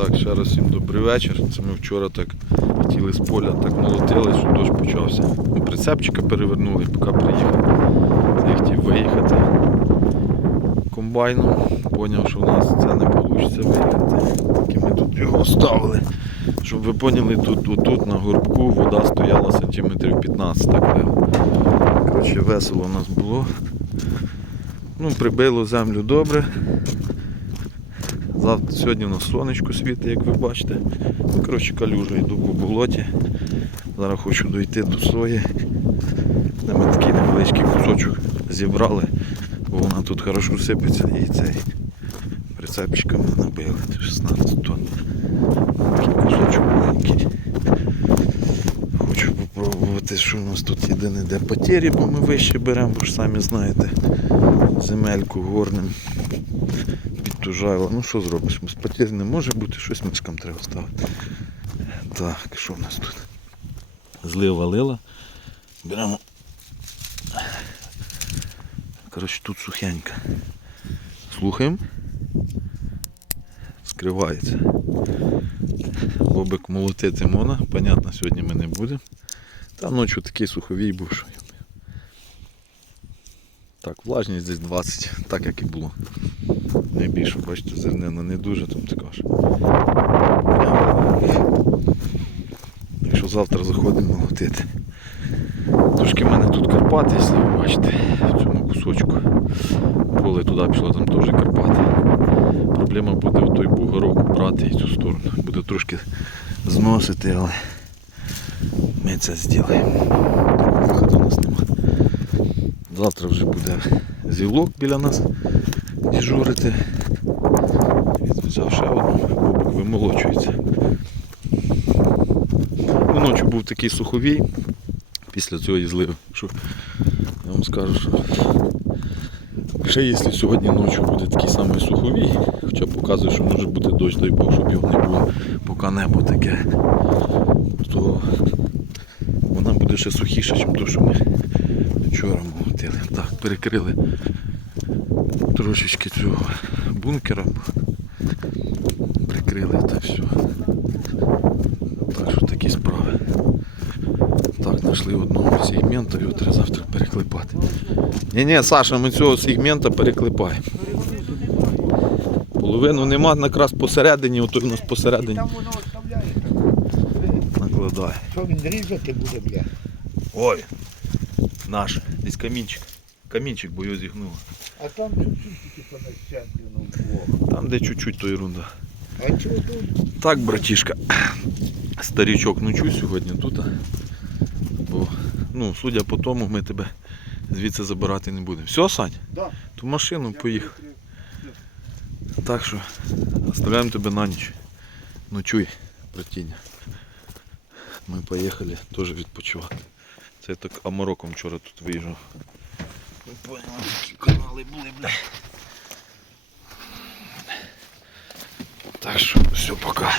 Так, ще раз всім добрий вечір. Це ми вчора так хотіли з поля, так молотили, що дощ почався. Ну, Прицепчика перевернули, поки приїхав. Я хотів виїхати комбайном. Поняв, що в нас це не вийде виїхати. Так ми тут його ставили. Щоб ви поняли, тут, тут, тут на горбку вода стояла сантиметрів 15 так. Коротше, весело у нас було. Ну, прибило землю добре. Завтра сьогодні у нас сонечко світить, як ви бачите. Ну, коротше, калюжа йду по болоті. Зараз хочу дойти до сої. Де ми такий невеличкий кусочок зібрали, бо вона тут хорошо сипеться і цей прицепчиками набили 16 тонн. Такий кусочок маленький. Хочу попробувати, що у нас тут єдине де потері, бо ми вище беремо, бо ж самі знаєте, земельку горним підтужайло. Ну що зробиш? Без потір не може бути, щось мишкам треба ставити. Так, що в нас тут? Злива лила. Беремо. Коротше, тут сухенько. Слухаємо. Скривається. Бобик молотити можна, понятно, сьогодні ми не будемо. Та ночі такий суховій був, що. Так, влажність десь 20, так як і було. Найбільше, бачите, зернина не дуже, там така ж. Так завтра заходимо молотити. Трошки в мене тут Карпати, якщо ви бачите, в цьому кусочку. Поле туди пішло, там теж Карпати. Проблема буде в той бугорок брати і цю сторону. Буде трошки зносити, але ми це зробимо. Виходу у нас. Завтра вже буде зілок біля нас дежурити. Взяв ще одну, бобок вимолочується. Ночі був такий суховій після цього і злив, що я вам скажу, що ще якщо сьогодні ночі буде такий самий суховій, хоча показує, що може бути дощ, дай Бог, щоб його не було, поки небо таке, то вона буде ще сухіша, ніж то, що ми вчора молотили. Так, перекрили трошечки цього бункера. Прикрили та все. Так що такі справи. Так, знайшли одного сегмента, його треба завтра переклепати. Ні-ні, Саша, ми цього сегмента переклепаємо. Половину нема, якраз посередині, ото в нас посередині накладає. Що він різати буде, бля? Ой, наш, десь камінчик. Камінчик, бо його зігнуло. А там чуть-чуть тільки понащеплено вдвох. Там де чуть-чуть то ерунда. А чого тут? Так, братішка, старічок ночу сьогодні тут. Бо, ну, судя по тому, ми тебе звідси забирати не будемо. Все, Сань? Да. Ту машину поїхав. Так що оставляємо тебе на ніч. Ночуй, братіння. Ми поїхали теж відпочивати. Це так амароком вчора тут виїжджав. Не понял, які канали були, бля. Так що, все, пока.